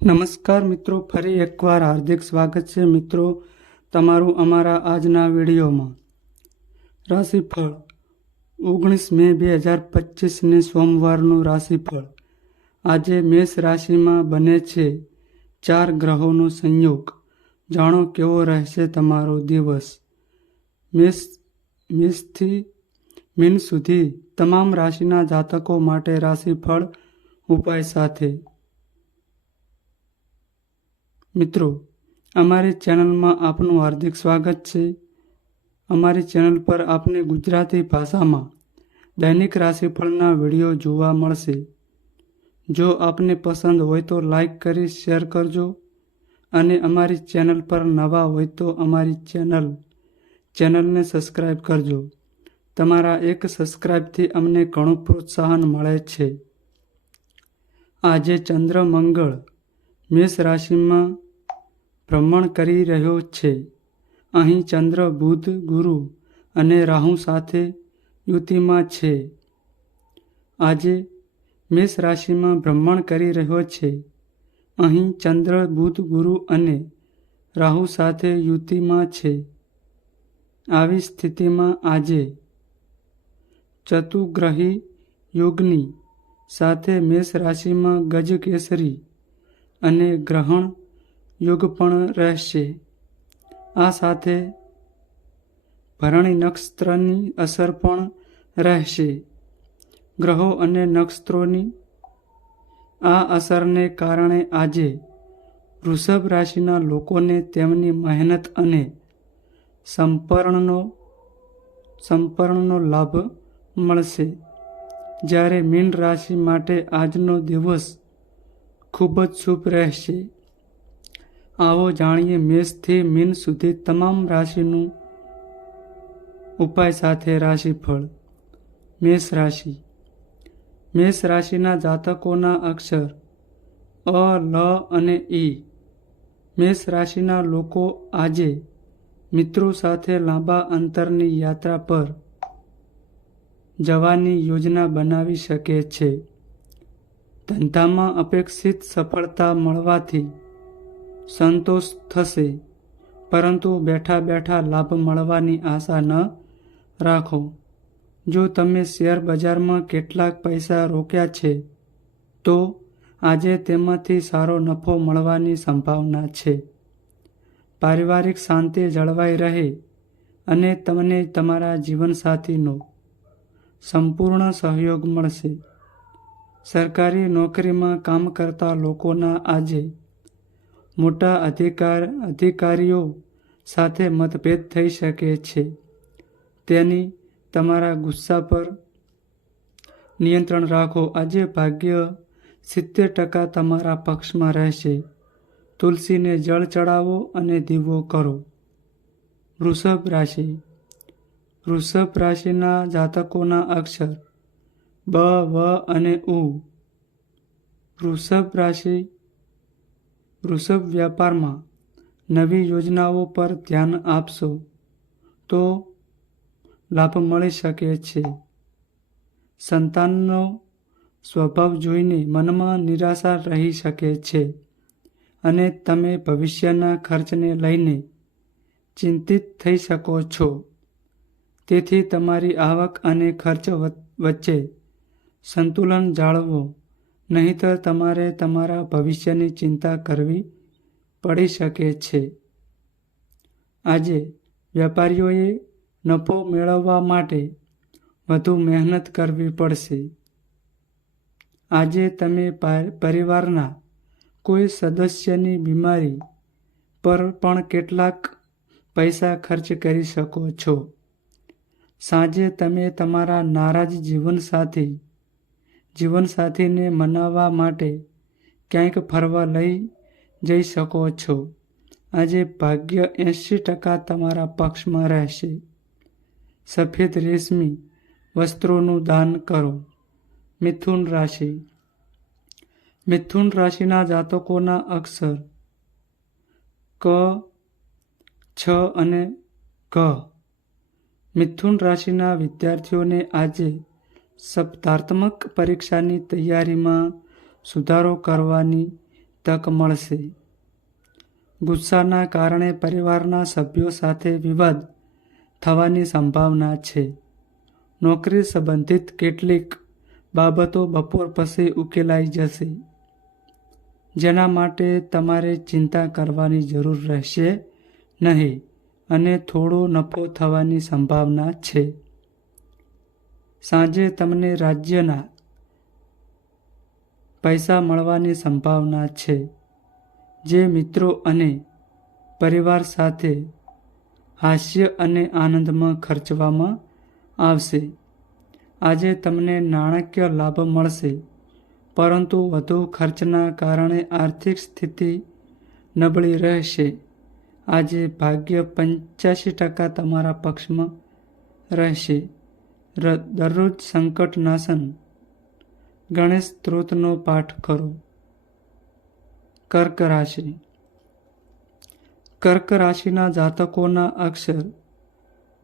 નમસ્કાર મિત્રો, ફરી એકવાર હાર્દિક સ્વાગત છે મિત્રો તમારું અમારા આજના વિડીયોમાં। રાશિફળ 19 મે 2025ને સોમવારનું રાશિફળ। આજે મેષ રાશિમાં બને છે 4 ગ્રહોનો સંયોગ। જાણો કેવો રહેશે તમારો દિવસ। મેષથી મીન સુધી તમામ રાશિના જાતકો માટે રાશિફળ ઉપાય સાથે। મિત્રો, અમારી ચેનલમાં આપનું હાર્દિક સ્વાગત છે। અમારી ચેનલ પર આપને ગુજરાતી ભાષામાં દૈનિક રાશિફળના વિડીયો જોવા મળશે। જો આપને પસંદ હોય તો લાઈક કરી શેર કરજો અને અમારી ચેનલ પર નવા હોય તો અમારી ચેનલને સબસ્ક્રાઈબ કરજો। તમારા એક સબસ્ક્રાઈબથી અમને ઘણું પ્રોત્સાહન મળે છે। આજે ચંદ્ર મંગળ મેષ રાશિમાં ભ્રમણ કરી રહ્યો છે। અહીં ચંદ્ર બુધ ગુરુ અને રાહુ સાથે યુતિમાં છે। આજે મેષ રાશિમાં ભ્રમણ કરી રહ્યો છે। અહીં ચંદ્ર બુધ ગુરુ અને રાહુ સાથે યુતિમાં છે। આવી સ્થિતિમાં આજે ચતુગ્રહી યોગની સાથે મેષ રાશિમાં ગજકેસરી અને ગ્રહણ યોગ પણ રહેશે। આ સાથે ભરણી નક્ષત્રની અસર પણ રહેશે। ગ્રહો અને નક્ષત્રોની આ અસરને કારણે આજે વૃષભ રાશિના લોકોને તેમની મહેનત અને સમર્પણનો લાભ મળશે। જ્યારે મીન રાશિ માટે આજનો દિવસ ખૂબ જ શુભ રહેશે। આવો જાણીએ મેષથી મીન સુધી તમામ રાશિનું ઉપાય સાથે રાશિફળ। મેષ રાશિ। મેષ રાશિના જાતકોના અક્ષર અ, લ અને ઈ। મેષ રાશિના લોકો આજે મિત્રો સાથે લાંબા અંતરની યાત્રા પર જવાની યોજના બનાવી શકે છે। ધંધામાં અપેક્ષિત સફળતા મળવાથી સંતોષ થશે, પરંતુ બેઠા બેઠા લાભ મળવાની આશા ન રાખો। જો તમે શેર બજારમાં કેટલાક પૈસા રોક્યા છે તો આજે તેમાંથી સારો નફો મળવાની સંભાવના છે। પારિવારિક શાંતિ જળવાઈ રહે અને તમને તમારા જીવનસાથીનો સંપૂર્ણ સહયોગ મળશે। સરકારી નોકરીમાં કામ કરતા લોકોના આજે મોટા અધિકારીઓ સાથે મતભેદ થઈ શકે છે। તેની તમારા ગુસ્સા પર નિયંત્રણ રાખો। આજે ભાગ્ય 70% તમારા પક્ષમાં રહેશે। તુલસીને જળ ચડાવો અને દીવો કરો। વૃષભ રાશિ। વૃષભ રાશિના જાતકોના અક્ષર બ, વ અને ઉ। વૃષભ રાશિ વૃષભ વ્યાપારમાં નવી યોજનાઓ પર ધ્યાન આપશો તો લાભ મળી શકે છે। સંતાનનો સ્વભાવ જોઈને મનમાં નિરાશા રહી શકે છે અને તમે ભવિષ્યના ખર્ચને લઈને ચિંતિત થઈ શકો છો। તેથી તમારી આવક અને ખર્ચ વચ્ચે સંતુલન જાળવો, નહીંતર તમારે તમારા ભવિષ્યની ચિંતા કરવી પડી શકે છે। આજે વેપારીઓએ નફો મેળવવા માટે વધુ મહેનત કરવી પડશે। આજે તમે પરિવારના કોઈ સદસ્યની બીમારી પર પણ કેટલાક પૈસા ખર્ચ કરી શકો છો। સાંજે તમે તમારા નારાજ જીવનસાથીને મનાવવા માટે ક્યાંક ફરવા લઈ જઈ શકો છો। આજે ભાગ્ય 80% તમારા પક્ષમાં રહેશે। સફેદ રેશમી વસ્ત્રોનું દાન કરો। મિથુન રાશિ। મિથુન રાશિના જાતકોના અક્ષર ક, છ અને ઘ। મિથુન રાશિના વિદ્યાર્થીઓને આજે સ્પર્ધાત્મક પરીક્ષાની તૈયારીમાં સુધારો કરવાની તક મળશે. ગુસ્સાના કારણે પરિવારના સભ્યો સાથે વિવાદ થવાની સંભાવના છે. નોકરી સંબંધિત કેટલીક બાબતો બપોર પછી ઉકેલાઈ જશે, જેના માટે તમારે ચિંતા કરવાની જરૂર રહેશે નહીં અને થોડો નફો થવાની સંભાવના છે. સાંજે તમને રાજ્યના પૈસા મળવાની સંભાવના છે, જે મિત્રો અને પરિવાર સાથે હાસ્ય અને આનંદમાં ખર્ચવામાં આવશે. આજે તમને નાણાકીય લાભ મળશે, પરંતુ વધુ ખર્ચના કારણે આર્થિક સ્થિતિ નબળી રહેશે. આજે ભાગ્ય 85% તમારા પક્ષમાં રહેશે. દરરોજ સંકટનાશન ગણેશ સ્ત્રોતનો પાઠ કરો. કર્ક રાશિ. કર્ક રાશિના જાતકોના અક્ષર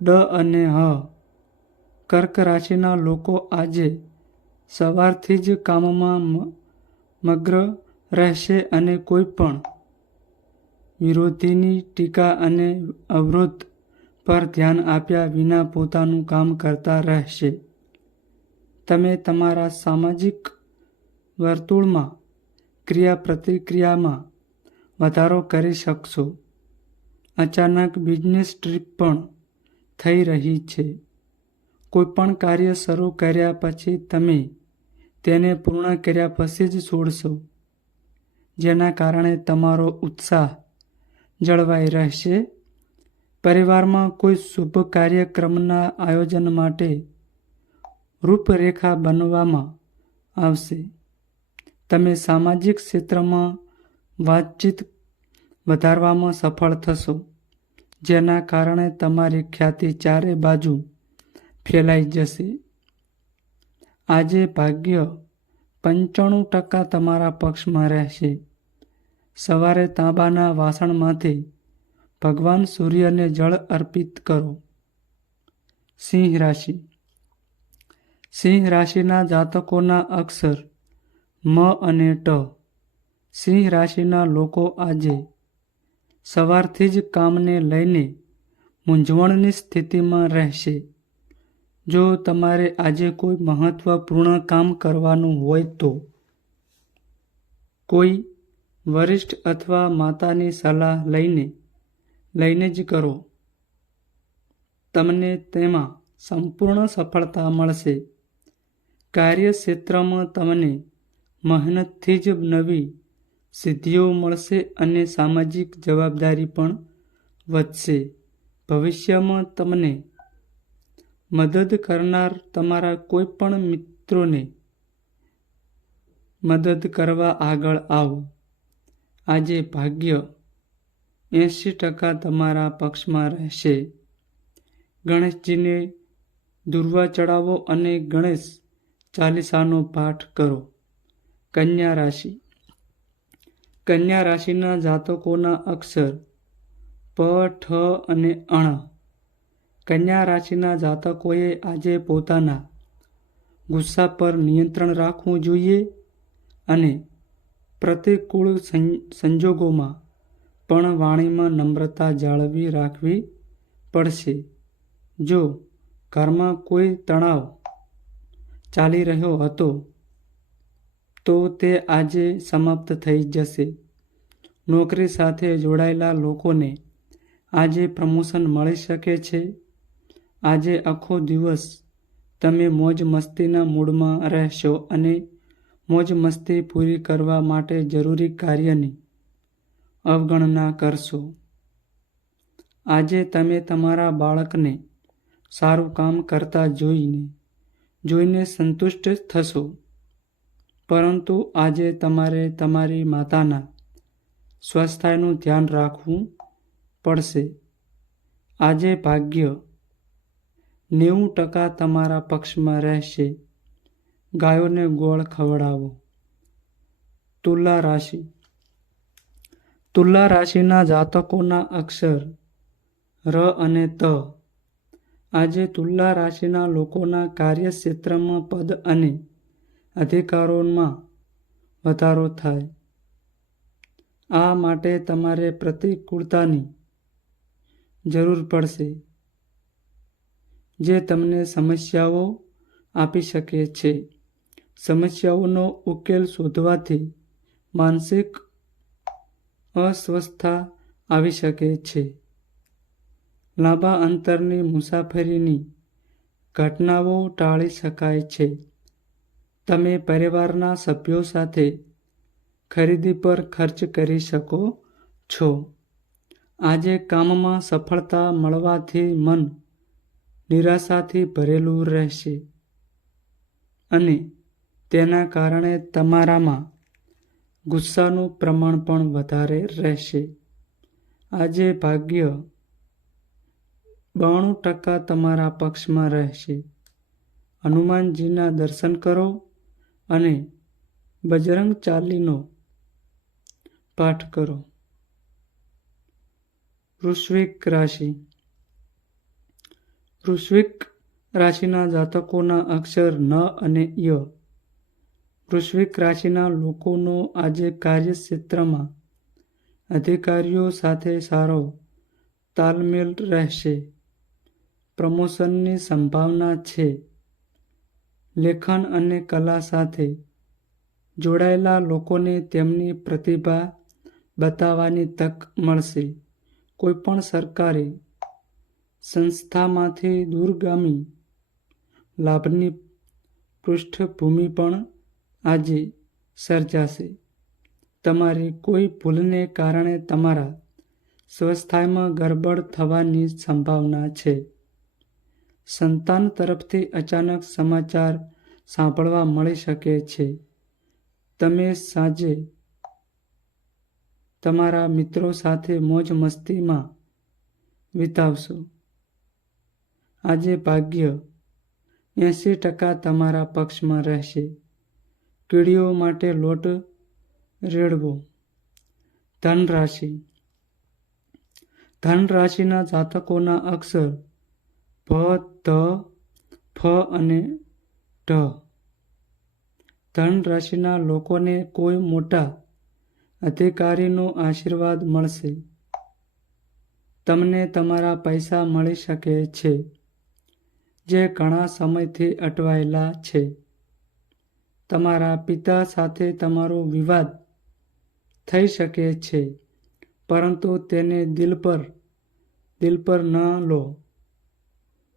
ડ અને હ. કર્ક રાશિના લોકો આજે સવારથી જ કામમાં મગ્ન રહેશે અને કોઈ પણ વિરોધીની ટીકા અને અવરોધ પર ધ્યાન આપ્યા વિના પોતાનું કામ કરતા રહેશે. તમે તમારા સામાજિક વર્તુળમાં ક્રિયાપ્રતિક્રિયામાં વધારો કરી શકશો. અચાનક બિઝનેસ ટ્રીપ પણ થઈ રહી છે. કોઈપણ કાર્ય શરૂ કર્યા પછી તમે તેને પૂર્ણ કર્યા પછી જ છોડશો, જેના કારણે તમારો ઉત્સાહ જળવાઈ રહેશે. પરિવારમાં કોઈ શુભ કાર્યક્રમના આયોજન માટે રૂપરેખા બનાવવામાં આવશે. તમે સામાજિક ક્ષેત્રમાં વાતચીત વધારવામાં સફળ થશો, જેના કારણે તમારી ખ્યાતિ ચારે બાજુ ફેલાઈ જશે. આજે ભાગ્ય 95% તમારા પક્ષમાં રહેશે. સવારે તાંબાના વાસણમાંથી ભગવાન સૂર્યને જળ અર્પિત કરો. સિંહ રાશિ. સિંહ રાશિના જાતકોના અક્ષર મ અને ટ. સિંહ રાશિના લોકો આજે સવારથી જ કામને લઈને મૂંઝવણની સ્થિતિમાં રહેશે. જો તમારે આજે કોઈ મહત્વપૂર્ણ કામ કરવાનું હોય તો કોઈ વરિષ્ઠ અથવા માતાની સલાહ લઈને જ કરો. તમને તેમાં સંપૂર્ણ સફળતા મળશે. કાર્યક્ષેત્રમાં તમને મહેનતથી જ નવી સિદ્ધિઓ મળશે અને સામાજિક જવાબદારી પણ વધશે. ભવિષ્યમાં તમને મદદ કરનાર તમારા કોઈ પણ મિત્રોને મદદ કરવા આગળ આવો. આજે ભાગ્ય 80% તમારા પક્ષમાં રહેશે. ગણેશજીને દૂર્વા ચડાવો અને ગણેશ ચાલીસાનો પાઠ કરો. કન્યા રાશિ. કન્યા રાશિના જાતકોના અક્ષર પ, ઠ અને અણ. કન્યા રાશિના જાતકોએ આજે પોતાના ગુસ્સા પર નિયંત્રણ રાખવું જોઈએ અને પ્રતિકૂળ સંજોગોમાં પણ વાણીમાં નમ્રતા જાળવી રાખવી પડશે. જો ઘરમાં કોઈ તણાવ ચાલી રહ્યો હતો તો તે આજે સમાપ્ત થઈ જશે. નોકરી સાથે જોડાયેલા લોકોને આજે પ્રમોશન મળી શકે છે. આજે આખો દિવસ તમે મોજ મસ્તીના મૂડમાં રહેશો અને મોજ મસ્તી પૂરી કરવા માટે જરૂરી કાર્યની અવગણના કરશો. આજે તમે તમારા બાળકને સારું કામ કરતા જોઈને સંતુષ્ટ થશો, પરંતુ આજે તમારે તમારી માતાના સ્વાસ્થ્યનું ધ્યાન રાખવું પડશે. આજે ભાગ્ય 90% તમારા પક્ષમાં રહેશે. ગાયોને ગોળ ખવડાવો. તુલા રાશિ. તુલા રાશિના જાતકોના અક્ષર ર અને ત. આજે તુલા રાશિના લોકોના કાર્યક્ષેત્રમાં પદ અને અધિકારોમાં વધારો થાય. આ માટે તમારે પ્રતિકૂળતાની જરૂર પડશે, જે તમને સમસ્યાઓ આપી શકે છે. સમસ્યાઓનો ઉકેલ શોધવાથી માનસિક અસ્વસ્થતા આવી શકે છે. લાંબા અંતરની મુસાફરીની ઘટનાઓ ટાળી શકાય છે. તમે પરિવારના સભ્યો સાથે ખરીદી પર ખર્ચ કરી શકો છો. આજે કામમાં સફળતા મળવાથી મન નિરાશાથી ભરેલું રહેશે અને તેના કારણે તમારામાં ગુસ્સાનું પ્રમાણ પણ વધારે રહેશે. આજે ભાગ્ય 92% તમારા પક્ષમાં રહેશે. હનુમાનજીના દર્શન કરો અને બજરંગ ચાલીનો પાઠ કરો. વૃશ્ચિક રાશિ. વૃશ્ચિક રાશિના જાતકોના અક્ષર ન અને ય. વૃશ્ચિક રાશિના લોકોનો આજે કાર્યક્ષેત્રમાં અધિકારીઓ સાથે સારો તાલમેલ રહેશે. પ્રમોશનની સંભાવના છે. લેખન અને કલા સાથે જોડાયેલા લોકોને તેમની પ્રતિભા બતાવવાની તક મળશે. કોઈપણ સરકારી સંસ્થામાંથી દૂરગામી લાભની પૃષ્ઠભૂમિ પણ આજે સર્જાશે. તમારી કોઈ ભૂલને કારણે તમારા સ્વાસ્થ્યમાં ગડબડ થવાની સંભાવના છે. સંતાન તરફથી અચાનક સમાચાર સાંભળવા મળી શકે છે. તમે સાંજે તમારા મિત્રો સાથે મોજ મસ્તીમાં વિતાવશો. આજે ભાગ્ય 80% તમારા પક્ષમાં રહેશે. કીડીઓ માટે લોટ રેડવો. ધન રાશિ. ધન રાશિના જાતકોના અક્ષર ભ, ધ, ફ અને ઢ. ધન રાશિના લોકોને કોઈ મોટા અધિકારીનો આશીર્વાદ મળશે. તમને તમારા પૈસા મળી શકે છે, જે ઘણા સમયથી અટવાયેલા છે. તમારા પિતા સાથે તમારો વિવાદ થઈ શકે છે, પરંતુ તેને દિલ પર ન લો.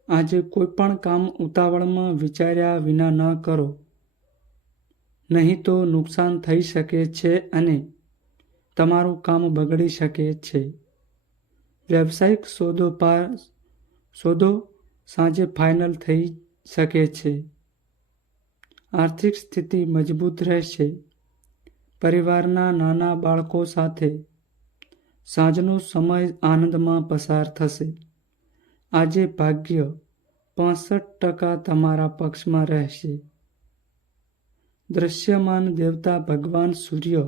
આજે કોઈ પણ કામ ઉતાવળમાં વિચાર્યા વિના ન કરો, નહીં તો નુકસાન થઈ શકે છે અને તમારું કામ બગડી શકે છે. વ્યવસાયિક સોદો સાંજે ફાઇનલ થઈ શકે છે. આર્થિક સ્થિતિ મજબૂત રહેશે. પરિવારના નાના બાળકો સાથે સાંજનો સમય આનંદમાં પસાર થશે. આજે ભાગ્ય 65% તમારા પક્ષમાં રહેશે. દૃશ્યમાન દેવતા ભગવાન સૂર્ય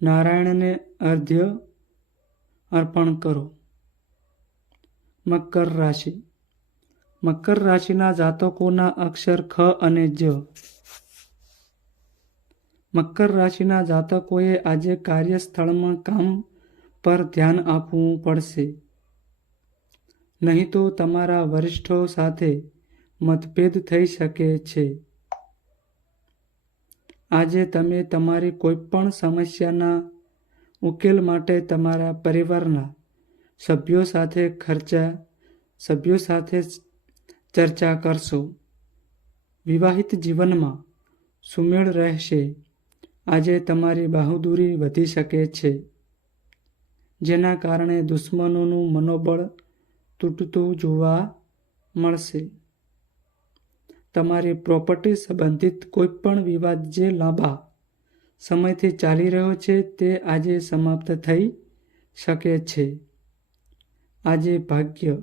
નારાયણને અર્ઘ્ય અર્પણ કરો. મકર રાશિ. મકર રાશિના જાતકોના અક્ષર ખ અને જ. મકર રાશિના જાતકોએ આજે કાર્યસ્થળમાં કામ પર ધ્યાન આપવું પડશે, નહીં તો તમારા વરિષ્ઠો સાથે મતભેદ થઈ શકે છે. આજે તમે તમારી કોઈપણ સમસ્યાના ઉકેલ માટે તમારા પરિવારના સભ્યો સાથે ચર્ચા કરશો. વિવાહિત જીવનમાં સુમેળ રહેશે. આજે તમારી બહાદુરી વધી શકે છે, જેના કારણે દુશ્મનોનું મનોબળ તૂટતું જોવા મળશે. તમારી પ્રોપર્ટી સંબંધિત કોઈપણ વિવાદ જે લાંબા સમયથી ચાલી રહ્યો છે, તે આજે સમાપ્ત થઈ શકે છે. આજે ભાગ્ય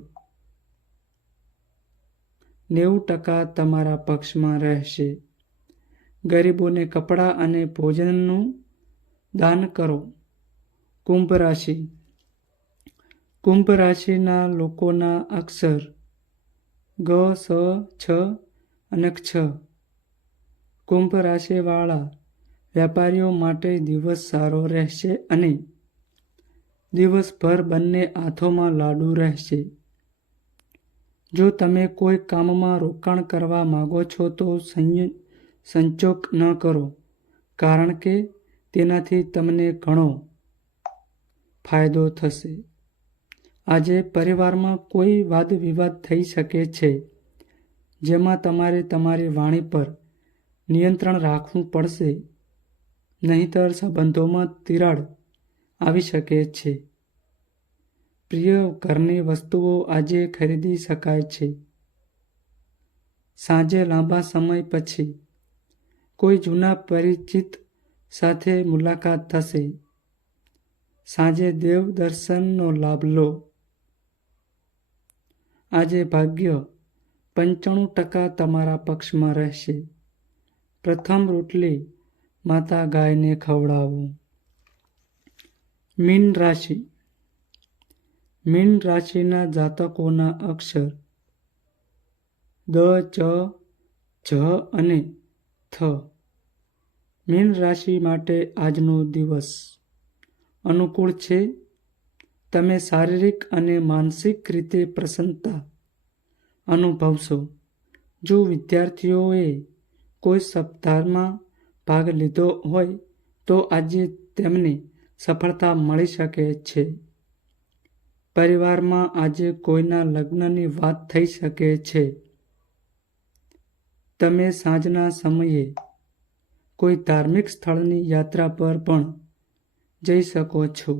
90% તમારા પક્ષમાં રહેશે. ગરીબોને કપડાં અને ભોજનનું દાન કરો. કુંભ રાશિ. કુંભ રાશિના લોકોના અક્ષર ગ, સ, છ અને ક્ષ. કુંભ રાશિવાળા વેપારીઓ માટે દિવસ સારો રહેશે અને દિવસભર બંને હાથોમાં લાડુ રહેશે. જો તમે કોઈ કામમાં રોકાણ કરવા માંગો છો તો સંચોક ન કરો, કારણ કે તેનાથી તમને ઘણો ફાયદો થશે. આજે પરિવારમાં કોઈ વાદ વિવાદ થઈ શકે છે, જેમાં તમારે તમારી વાણી પર નિયંત્રણ રાખવું પડશે, નહીંતર સંબંધોમાં તિરાડ આવી શકે છે. પ્રિય ઘરની વસ્તુઓ આજે ખરીદી શકાય છે. સાંજે લાંબા સમય પછી કોઈ જૂના પરિચિત સાથે મુલાકાત થશે. સાંજે દેવ દર્શનનો લાભ લો. આજે ભાગ્ય 95% તમારા પક્ષમાં રહેશે. પ્રથમ રોટલી માતા ગાયને ખવડાવો. મીન રાશિ. મીન રાશિના જાતકોના અક્ષર દ, ચ, જ અને થ. મીન રાશિ માટે આજનો દિવસ અનુકૂળ છે. તમે શારીરિક અને માનસિક રીતે પ્રસન્નતા અનુભવશો. જો વિદ્યાર્થીઓએ કોઈ સ્પર્ધામાં ભાગ લીધો હોય તો આજે તેમને સફળતા મળી શકે છે. પરિવારમાં આજે કોઈના લગ્નની વાત થઈ શકે છે. તમે સાંજના સમયે કોઈ ધાર્મિક સ્થળની યાત્રા પર પણ જઈ શકો છો.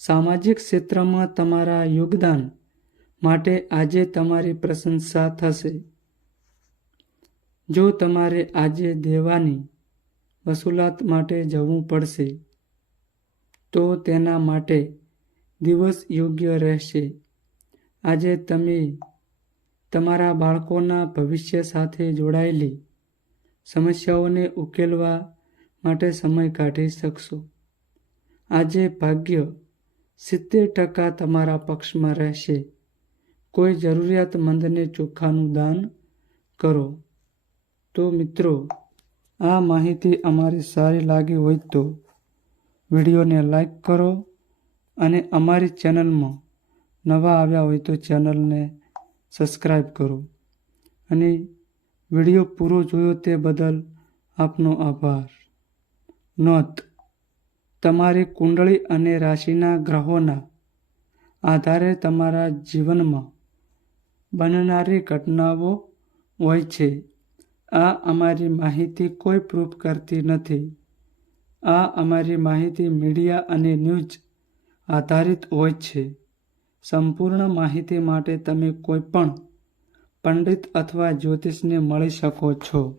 સામાજિક ક્ષેત્રમાં તમારા યોગદાન માટે આજે તમારી પ્રશંસા થશે. જો તમારે આજે દેવાની વસૂલાત માટે જવું પડશે, તો તેના માટે દિવસ યોગ્ય રહેશે. આજે તમે તમારા બાળકોના ભવિષ્ય સાથે જોડાયેલી સમસ્યાઓને ઉકેલવા માટે સમય કાઢી શકશો. આજે ભાગ્ય 70% તમારા પક્ષમાં રહેશે. કોઈ જરૂરિયાતમંદને ચોખાનું દાન કરો. તો મિત્રો, આ માહિતી અમારી સારી લાગી હોય તો વિડીયોને લાઈક કરો અને અમારી ચેનલમાં નવા આવ્યા હોય તો ચેનલને સબસ્ક્રાઈબ કરો. અને વિડીયો પૂરો જોયો તે બદલ આપનો આભાર. નોંધ: તમારી કુંડળી અને રાશિના ગ્રહોના આધારે તમારા જીવનમાં બનનારી ઘટનાઓ હોય છે. આ અમારી માહિતી કોઈ પ્રૂફ કરતી નથી. આ અમારી માહિતી મીડિયા અને ન્યૂઝ આધારિત હોય છે. સંપૂર્ણ માહિતી માટે તમે કોઈ પણ પંડિત અથવા જ્યોતિષને મળી શકો છો.